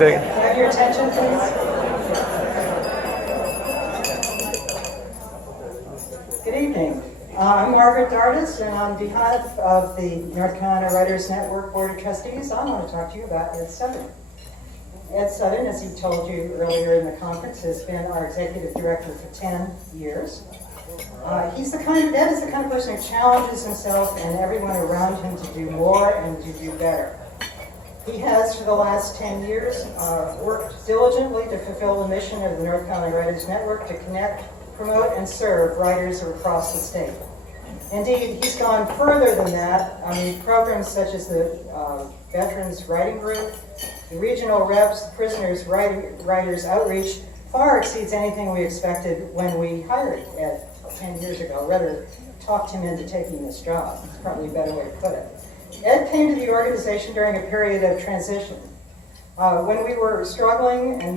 Say, Have your attention, please. Good evening. I'm Margaret Dardis, and on behalf of the North Carolina Writers Network Board of Trustees, I want to talk to you about Ed Southern. Ed Southern, as he told you earlier in the conference, has been our executive director for 10 years. Ed is the kind of person who challenges himself and everyone around him to do more and to do better. He has, for the last 10 years, worked diligently to fulfill the mission of the North Carolina Writers Network to connect, promote, and serve writers across the state. Indeed, he's gone further than that. I mean, programs such as the Veterans Writing Group, the Regional Reps, the Prisoners Writers Outreach far exceeds anything we expected when we hired Ed 10 years ago. Rather, talked him into taking this job. It's probably a better way to put it. Ed came to the organization during a period of transition. When we were struggling and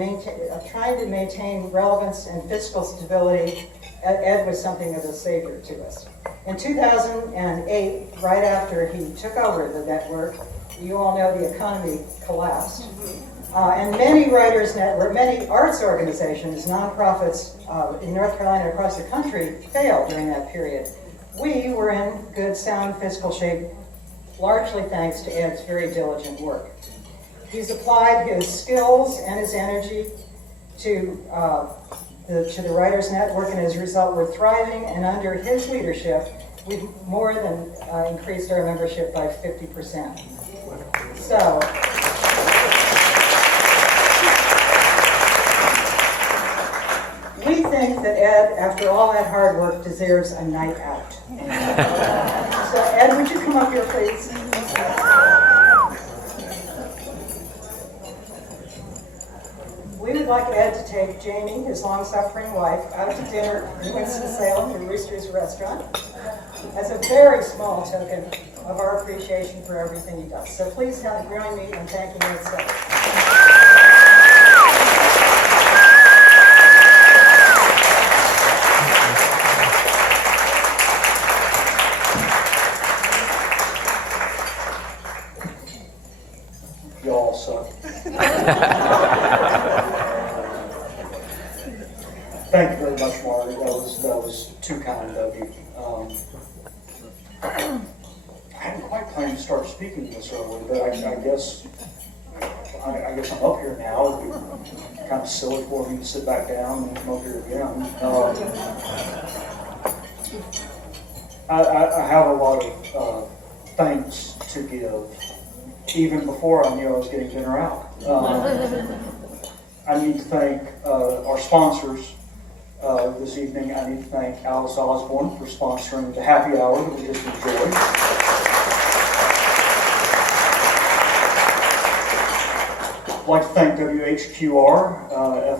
trying to maintain relevance and fiscal stability, Ed was something of a savior to us. In 2008, right after he took over the network, you all know the economy collapsed. And many many arts organizations, nonprofits in North Carolina and across the country failed during that period. We were in good, sound fiscal shape, largely thanks to Ed's very diligent work. He's applied his skills and his energy to the Writers Network, and as a result, we're thriving, and under his leadership, we've more than increased our membership by 50%. So, we think that Ed, after all that hard work, deserves a night out. So, Ed, would you come up here, please? We would like Ed to take Jamie, his long-suffering wife, out to dinner in Winston-Salem to Rooster's Restaurant as a very small token of our appreciation for everything he does. So please join me in thanking Ed Southern. Y'all suck. Thank you very much, Marty. That was too kind of you. I hadn't quite planned to start speaking this early, but I guess I'm up here now. It'd be kind of silly for me to sit back down and come up here again. I have a lot of thanks to give, even before I knew I was getting dinner out. I need to thank our sponsors this evening. I need to thank Alice Osborne for sponsoring the happy hour that we just enjoyed. I'd like to thank WHQR,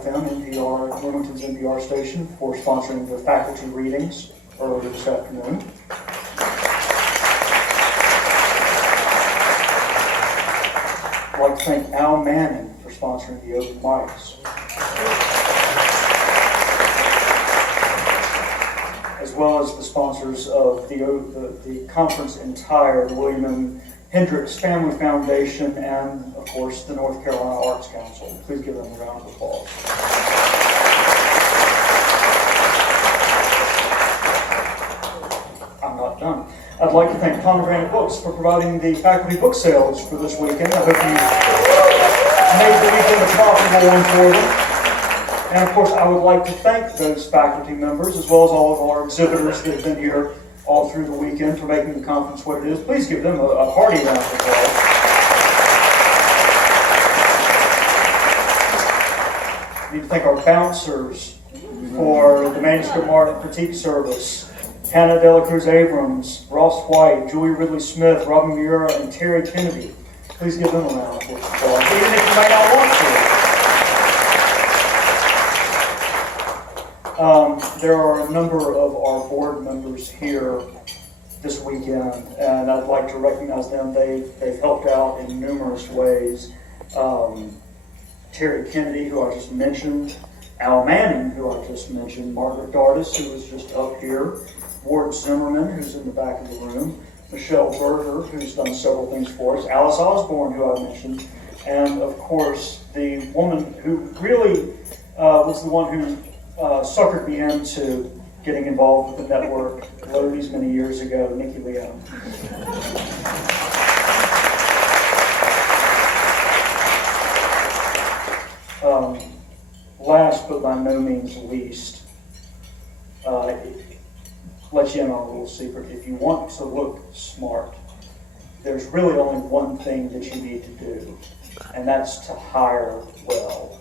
FM, NPR, Wilmington's NPR station for sponsoring the faculty readings earlier this afternoon. I'd like to thank Al Manning for sponsoring the open mics, as well as the sponsors of the conference entire, the William M. Hendricks Family Foundation, and of course the North Carolina Arts Council. Please give them a round of applause. I'm not done. I'd like to thank Pomegranate Books for providing the faculty book sales for this weekend. I hope you made the weekend a profitable one for them. And of course, I would like to thank those faculty members, as well as all of our exhibitors that have been here all through the weekend for making the conference what it is. Please give them a hearty round of applause. I need to thank our bouncers for the Manuscript Martin Critique Service. Hannah Dela Cruz Abrams, Ross White, Julie Ridley Smith, Robin Miura, and Terry Kennedy. Please give them a round of applause, even if you may not want to. There are a number of our board members here this weekend, and I'd like to recognize them. They've helped out in numerous ways. Terry Kennedy, who I just mentioned, Al Manning, who I just mentioned, Margaret Dardis, who was just up here, Ward Zimmerman, who's in the back of the room, Michelle Berger, who's done several things for us, Alice Osborne, who I mentioned, and of course the woman who really was the one who suckered me into getting involved with the network these many years ago, Nikki Leone. Last but by no means least, let you in on a little secret. If you want to look smart, there's really only one thing that you need to do, and that's to hire well.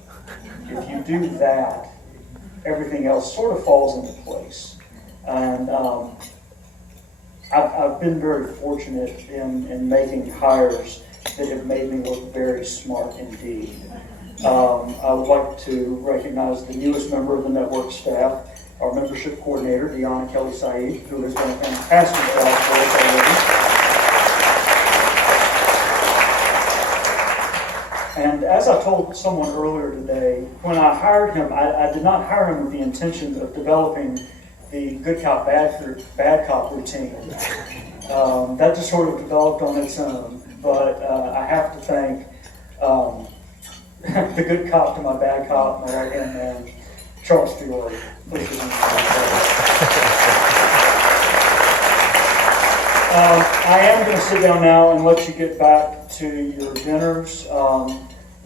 If you do that, everything else sort of falls into place. And I've been very fortunate in making hires that have made me look very smart indeed. I would like to recognize the newest member of the network staff, our membership coordinator, Deanna Kelly Saeed, who has done a fantastic job for us already. And as I told someone earlier today, when I hired him, I did not hire him with the intention of developing the good cop, bad cop routine. That just sort of developed on its own. But I have to thank the good cop to my bad cop, my right-hand man, Charles Fiore. I am going to sit down now and let you get back to your dinners. I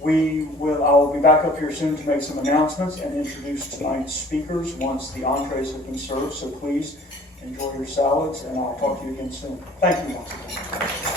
will be back up here soon to make some announcements and introduce tonight's speakers once the entrees have been served. So please enjoy your salads, and I'll talk to you again soon. Thank you once again.